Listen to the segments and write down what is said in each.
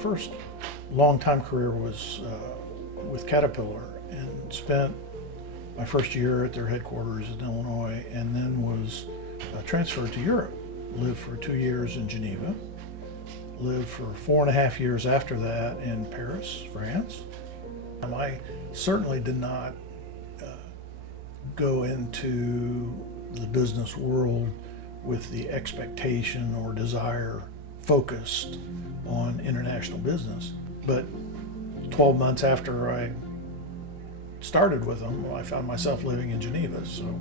first long-time career was with Caterpillar, and spent my first year at their headquarters in Illinois, and then was transferred to Europe. Lived for 2 years in Geneva, lived for 4.5 years after that in Paris, France. I certainly did not go into the business world with the expectation or desire focused on international business. But 12 months after I started with them, I found myself living in Geneva. So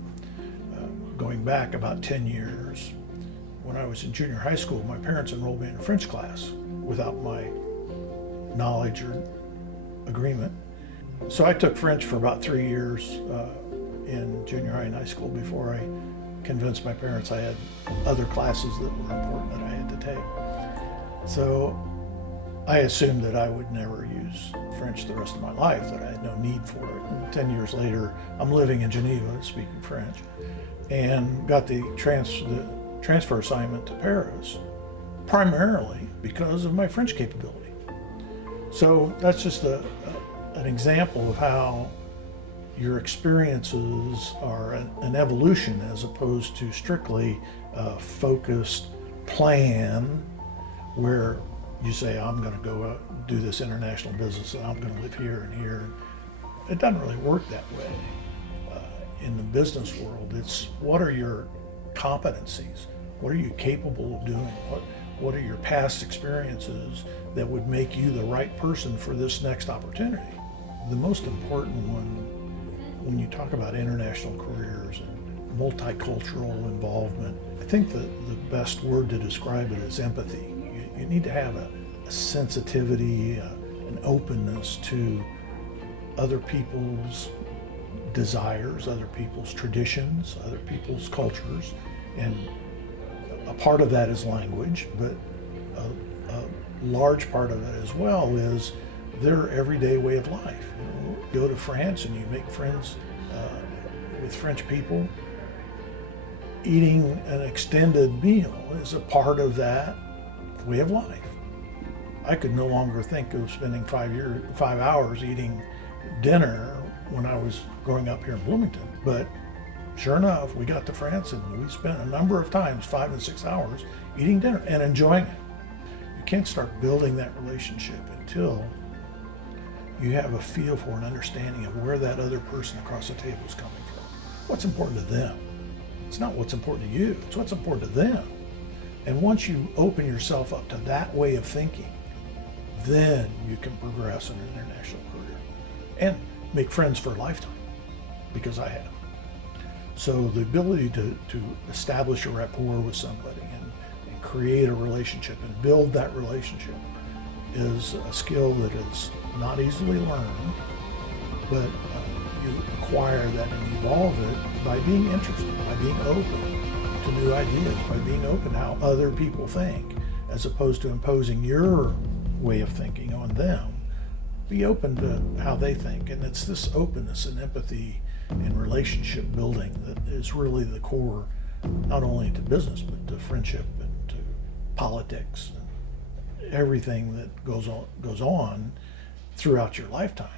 going back about 10 years, when I was in junior high school, my parents enrolled me in a French class without my knowledge or agreement. So I took French for about 3 years in junior high and high school before I convinced my parents I had other classes that were important that I had to take. So I assumed that I would never use French the rest of my life, that I had no need for it. And 10 years later, I'm living in Geneva speaking French, and got the transfer assignment to Paris, primarily because of my French capability. So that's just an example of how your experiences are an evolution as opposed to strictly a focused plan where you say, I'm going to go do this international business and I'm going to live here and here. It doesn't really work that way. In the business world, it's what are your competencies? What are you capable of doing? What are your past experiences that would make you the right person for this next opportunity? The most important one, when you talk about international careers and multicultural involvement, I think that the best word to describe it is empathy. You need to have a sensitivity, an openness to other people's desires, other people's traditions, other people's cultures, and a part of that is language, but a large part of it as well is their everyday way of life. You know, go to France and you make friends with French people. Eating an extended meal is a part of that way of life. I could no longer think of spending 5 hours eating dinner when I was growing up here in Bloomington, but sure enough, we got to France and we spent a number of times 5 and 6 hours eating dinner and enjoying it. You can't start building that relationship until you have a feel for an understanding of where that other person across the table is coming from. What's important to them. It's not what's important to you, it's what's important to them. And once you open yourself up to that way of thinking, then you can progress in an international career and make friends for a lifetime, because I have. So the ability to establish a rapport with somebody and create a relationship and build that relationship is a skill that is not easily learned, but you acquire that and evolve it by being interested, by being open to new ideas, by being open to how other people think, as opposed to imposing your way of thinking on them. Be open to how they think, and it's this openness and empathy and relationship building that is really the core, not only to business, but to friendship and to politics and everything that goes on throughout your lifetime.